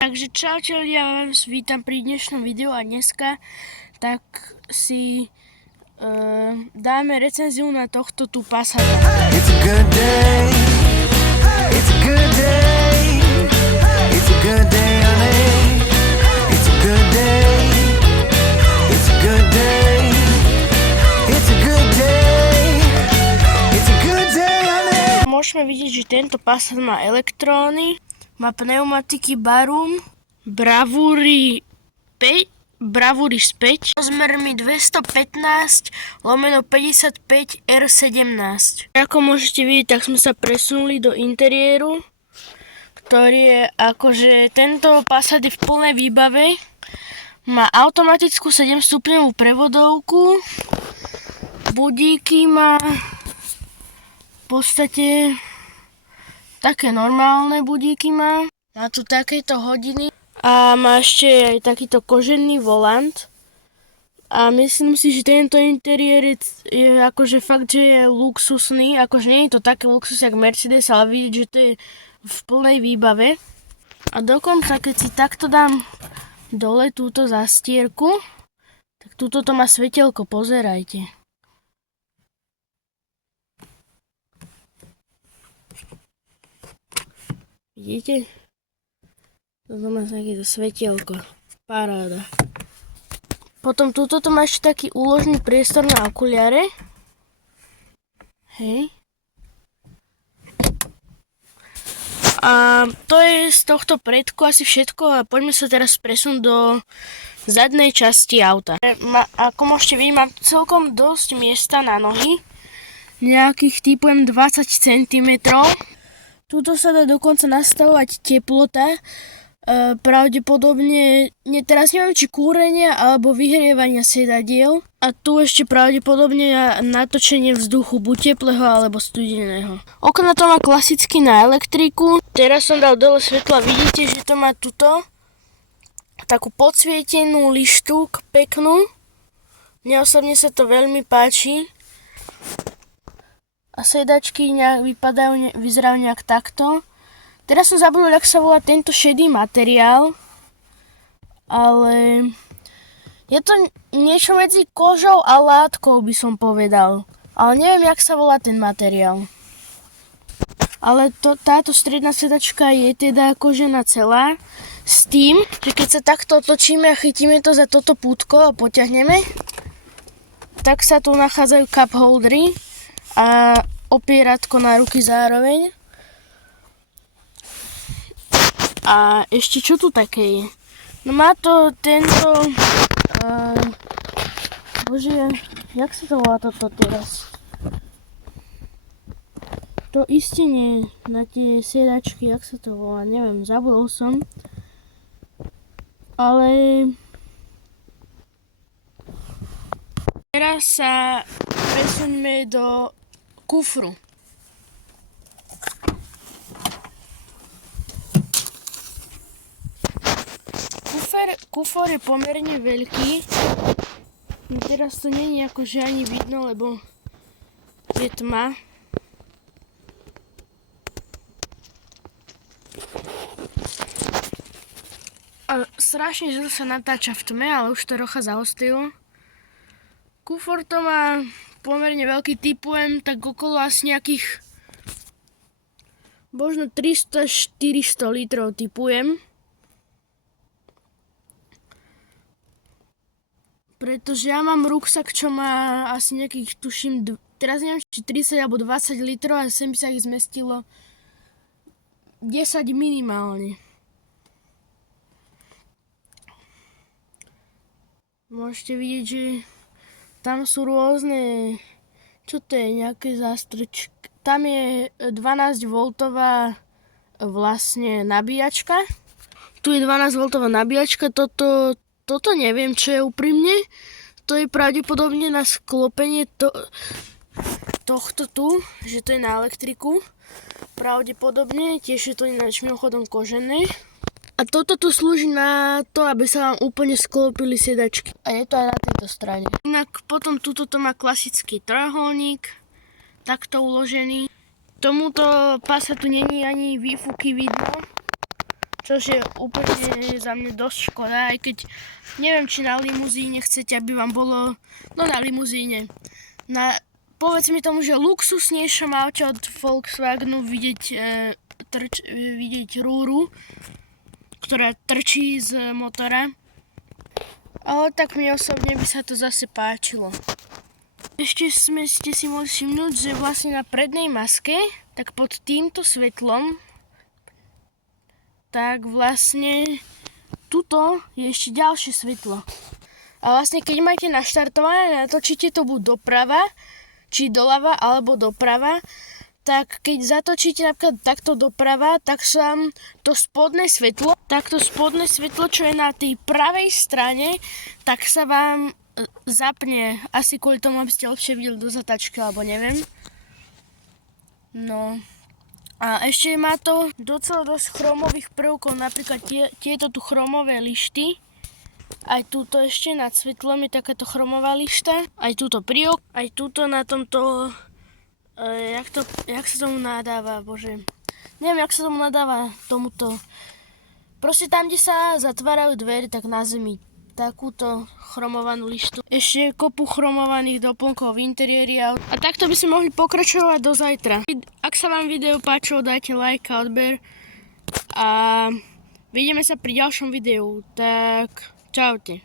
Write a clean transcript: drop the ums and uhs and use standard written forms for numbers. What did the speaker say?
Takže čaute ľudia, vás vítam pri dnešnom videu a dneska tak si dáme recenziu na tohto tu Passata. It's a good day, it's a good day, it's a good day, honey. It's a good day, it's a good day, it's a good day, it's a good day, honey. Môžeme vidieť, že tento Passat má elektróny. Má pneumatiky Barum Bravuri späť rozmermi 215/55 R17. Ako môžete vidieť, tak sme sa presunuli do interiéru, ktorý je akože tento Passat je v plnej výbave. Má automatickú 7-stupňovú prevodovku, budíky má v podstate také normálne budíky má tu takéto hodiny a má ešte aj takýto kožený volant. A myslím si, že tento interiér je akože fakt, že je luxusný, akože nie je to také luxus jak Mercedes, ale vidieť, že to je v plnej výbave. A dokonca, keď si takto dám dole túto zastierku, tak túto to má svetelko, pozerajte. Vidíte? Toto má takéto svetielko. Paráda. Potom túto to má ešte taký úložný priestor na okuliare. Hej. A to je z tohto predku asi všetko a poďme sa teraz presunúť do zadnej časti auta. Ako môžete vidieť, mám celkom dosť miesta na nohy. Nejakých typujem 20 cm. Tuto sa dá dokonca nastavovať teplota, pravdepodobne, teraz neviem, či kúrenia alebo vyhrievania sedadiel. A tu ešte pravdepodobne natočenie vzduchu, buď teplého alebo studeného. Okno to má klasicky na elektriku. Teraz som dal dole svetla, vidíte, že to má tuto takú podsvietenú lištu peknú. Mne osobne sa to veľmi páči. A sedačky vyzerajú nejak takto. Teraz som zabudol, jak sa volá tento šedý materiál. Ale je to niečo medzi kožou a látkou, by som povedal. Ale neviem, jak sa volá ten materiál. Ale táto stredná sedačka je teda kožená celá. S tým, že keď sa takto otočíme a chytíme to za toto pútko a potiahneme, tak sa tu nachádzajú cup holdery a opieratko na ruky zároveň. A ešte čo tu také je? No má to tento... bože, jak sa to volá toto teraz? To istenie na tie sedačky, jak sa to volá? Neviem, zabudol som. Ale... teraz sa presuňme do kufru. Kufor je pomerne veľký. Teraz to nie je akože ani vidno, lebo je tma. A strašne zle sa natáča v tme, ale už to trocha zaostrilo. Kufor to má pomerne veľký, typujem tak okolo asi nejakých možno 300-400 litrov typujem. Pretože ja mám ruksak, čo má asi nejakých, tuším, teraz neviem, či 30 alebo 20 litrov a sem by sa ich zmestilo 10 minimálne. Môžete vidieť, že tam sú rôzne, čo to je, nejaké zástrčky. Tam je 12V vlastne nabíjačka. Tu je 12V nabíjačka, toto neviem, čo je úprimne. To je pravdepodobne na sklopenie tohto tu, že to je na elektriku. Pravdepodobne, tiež je to ináč mimochodom kožené. A toto tu slúži na to, aby sa vám úplne sklopili sedačky. A je to aj na tejto strane. Inak potom tuto to má klasický trojuholník, takto uložený. Tomuto Passatu není ani výfuky vidno, Čo je úplne za mňa dosť škoda, aj keď neviem, či na limuzíne chcete, aby vám bolo, no na limuzíne, povedz mi tomu, že luxusnejšom aute od Volkswagenu vidieť rúru, ktorá trčí z motora. Ale tak mi osobne by sa to zase páčilo. Ešte ste si mohli všimnúť, že vlastne na prednej maske, tak pod týmto svetlom, tak vlastne tuto je ešte ďalšie svetlo. A vlastne keď máte naštartované, natočíte to buď doprava, či doľava, alebo doprava, tak keď zatočíte napríklad takto doprava, tak sa to spodné svetlo, čo je na tej pravej strane, tak sa vám zapne. Asi kvôli tomu, aby ste lepšie videli do zatačky, alebo neviem. No. A ešte má to docela dosť chromových prvkov, napríklad tieto tu chromové lišty. Aj túto ešte nad svetlom je takáto chromová lišta. Aj túto aj túto na tomto... jak sa tomu nadáva, bože. Neviem, jak sa tomu nadáva tomuto. Proste tam, kde sa zatvárajú dveре, tak na zemi. Takúto chromovanú lištu. Ešte kopu chromovaných doplnkov v interiéri. A takto by sme mohli pokračovať do zajtra. Ak sa vám video páčilo, dajte like a odber. A vidíme sa pri ďalšom videu. Tak čaute.